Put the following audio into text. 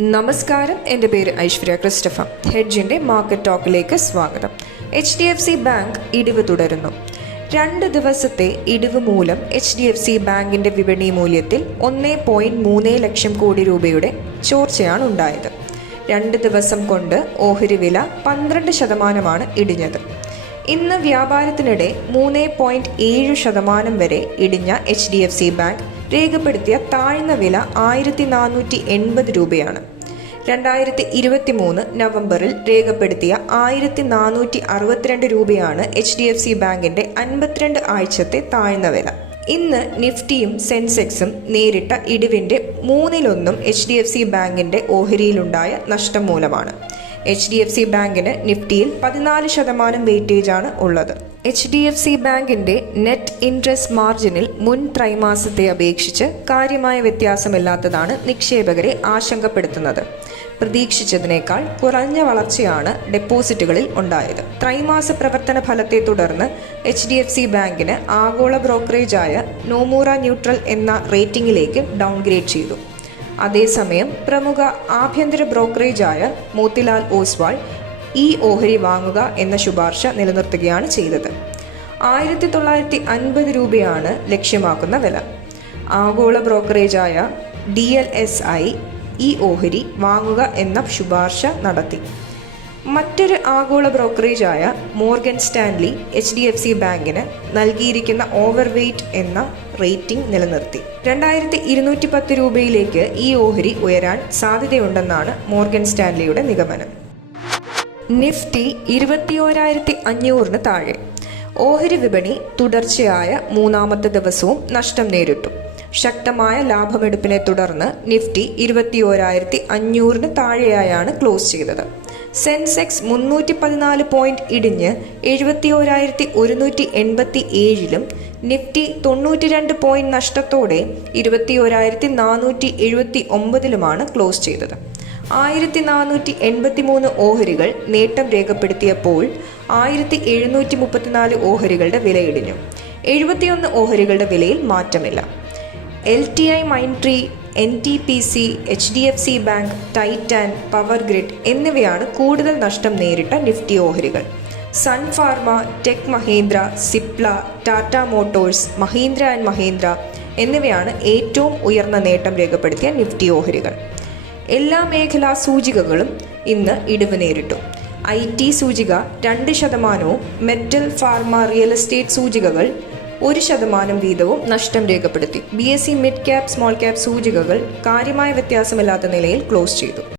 നമസ്കാരം. എന്റെ പേര് ഐശ്വര്യ ക്രിസ്റ്റഫ. ഹെഡ്ജിന്റെ മാർക്കറ്റ് ടോക്കിലേക്ക് സ്വാഗതം. H D F C bank ഇടിവ് തുടരുന്നു. രണ്ട് ദിവസത്തെ ഇടിവ് മൂലം എച്ച് ഡി എഫ് സി ബാങ്കിന്റെ വിപണി മൂല്യത്തിൽ ഒന്ന് പോയിന്റ് മൂന്ന് ലക്ഷം കോടി രൂപയുടെ ചോർച്ചയാണ് ഉണ്ടായത്. രണ്ട് ദിവസം കൊണ്ട് ഓഹരി വില പന്ത്രണ്ട് ശതമാനമാണ് ഇടിഞ്ഞത്. ഇന്ന് വ്യാപാരത്തിനിടെ മൂന്ന് പോയിന്റ് ഏഴ് ശതമാനം വരെ ഇടിഞ്ഞ H D F C bank രേഖപ്പെടുത്തിയ താഴ്ന്ന വില ആയിരത്തി നാനൂറ്റി എൺപത് രൂപയാണ്. രണ്ടായിരത്തി ഇരുപത്തി മൂന്ന് നവംബറിൽ രേഖപ്പെടുത്തിയ ആയിരത്തി നാനൂറ്റി അറുപത്തിരണ്ട് രൂപയാണ് എച്ച് ഡി എഫ് സി ബാങ്കിന്റെ അൻപത്തിരണ്ട് ആഴ്ചത്തെ താഴ്ന്ന വില. ഇന്ന് നിഫ്റ്റിയും സെൻസെക്സും നേരിട്ട ഇടിവിന്റെ മൂന്നിലൊന്നും എച്ച് ഡി എഫ് സി ബാങ്കിന്റെ ഓഹരിയിലുണ്ടായ നഷ്ടം മൂലമാണ് എച്ച് ഡി എഫ് സി ബാങ്കിന് നിഫ്റ്റിയിൽ പതിനാല് ശതമാനം വെയിറ്റേജാണ് ഉള്ളത്. എച്ച് ഡി എഫ് സി ബാങ്കിന്റെ നെറ്റ് ഇൻട്രസ്റ്റ് മാർജിനിൽ മുൻ ത്രൈമാസത്തെ അപേക്ഷിച്ച് കാര്യമായ വ്യത്യാസമില്ലാത്തതാണ് നിക്ഷേപകരെ ആശങ്കപ്പെടുത്തുന്നത്. പ്രതീക്ഷിച്ചതിനേക്കാൾ കുറഞ്ഞ വളർച്ചയാണ് ഡെപ്പോസിറ്റുകളിൽ ഉണ്ടായത്. ത്രൈമാസ പ്രവർത്തന ഫലത്തെ തുടർന്ന് എച്ച് ഡി എഫ് സി ബാങ്കിന് ആഗോള ബ്രോക്കറേജായ നോമൂറ ന്യൂട്രൽ എന്ന റേറ്റിംഗിലേക്ക് ഡൗൺഗ്രേഡ് ചെയ്തു. അതേസമയം പ്രമുഖ ആഭ്യന്തര ബ്രോക്കറേജായ മോത്തിലാൽ ഓസ്വാൾ ഈ ഓഹരി വാങ്ങുക എന്ന ശുപാർശ നിലനിർത്തുകയാണ് ചെയ്തത്. ആയിരത്തി തൊള്ളായിരത്തി അൻപത് രൂപയാണ് ലക്ഷ്യമാക്കുന്ന വില. ആഗോള ബ്രോക്കറേജായ ഡി എൽ എസ് ഐ ഈ ഓഹരി വാങ്ങുക എന്ന ശുപാർശ നടത്തി. മറ്റൊരു ആഗോള ബ്രോക്കറേജായ Morgan Stanley H D F C ബാങ്കിന് നൽകിയിരിക്കുന്ന ഓവർ വെയ്റ്റ് എന്ന റേറ്റിംഗ് നിലനിർത്തി. രണ്ടായിരത്തി ഇരുന്നൂറ്റി പത്ത് രൂപയിലേക്ക് ഈ ഓഹരി ഉയരാൻ സാധ്യതയുണ്ടെന്നാണ് മോർഗൻ സ്റ്റാൻലിയുടെ നിഗമനം. നിഫ്റ്റി ഇരുപത്തിയോരായിരത്തി അഞ്ഞൂറിന് താഴെ. ഓഹരി വിപണി തുടർച്ചയായ മൂന്നാമത്തെ ദിവസവും നഷ്ടം നേരിട്ടു. ശക്തമായ ലാഭമെടുപ്പിനെ തുടർന്ന് നിഫ്റ്റി ഇരുപത്തിയോരായിരത്തി അഞ്ഞൂറിന് താഴെയായാണ് ക്ലോസ് ചെയ്തത്. സെൻസെക്സ് മുന്നൂറ്റി പതിനാല് പോയിന്റ് ഇടിഞ്ഞ് എഴുപത്തിയോരായിരത്തി ഒരുന്നൂറ്റി എൺപത്തി ഏഴിലും നിഫ്റ്റി തൊണ്ണൂറ്റി രണ്ട് പോയിന്റ് നഷ്ടത്തോടെ ഇരുപത്തിയോരായിരത്തി നാനൂറ്റി എഴുപത്തി ഒമ്പതിലുമാണ് ക്ലോസ് ചെയ്തത്. ആയിരത്തി നാനൂറ്റി എൺപത്തി മൂന്ന് ഓഹരികൾ നേട്ടം രേഖപ്പെടുത്തിയപ്പോൾ ആയിരത്തി എഴുന്നൂറ്റി മുപ്പത്തിനാല് ഓഹരികളുടെ വിലയിടിഞ്ഞു. എഴുപത്തിയൊന്ന് ഓഹരികളുടെ വിലയിൽ മാറ്റമില്ല. L T I Mindtree N T P C H D F C bank Titan power grid എന്നിവയാണ് കൂടുതൽ നഷ്ടം നേരിട്ട നിഫ്റ്റി ഓഹരികൾ. Sun Pharma Tech Mahindra Cipla Tata Motors Mahindra and Mahindra എന്നിവയാണ് ഏറ്റവും ഉയർന്ന നേട്ടം രേഖപ്പെടുത്തിയ നിഫ്റ്റി ഓഹരികൾ. എല്ലാ മേഖലാ സൂചികകളും ഇന്ന് ഇടിവ് നേരിട്ടു. ഐ ടി സൂചിക രണ്ട് ശതമാനവും മെറ്റൽ ഫാർമ റിയൽ എസ്റ്റേറ്റ് സൂചികകൾ ഒരു ശതമാനം വീതവും നഷ്ടം രേഖപ്പെടുത്തി. B S C mid cap small cap സൂചികകൾ കാര്യമായ വ്യത്യാസമില്ലാത്ത നിലയിൽ ക്ലോസ് ചെയ്തു.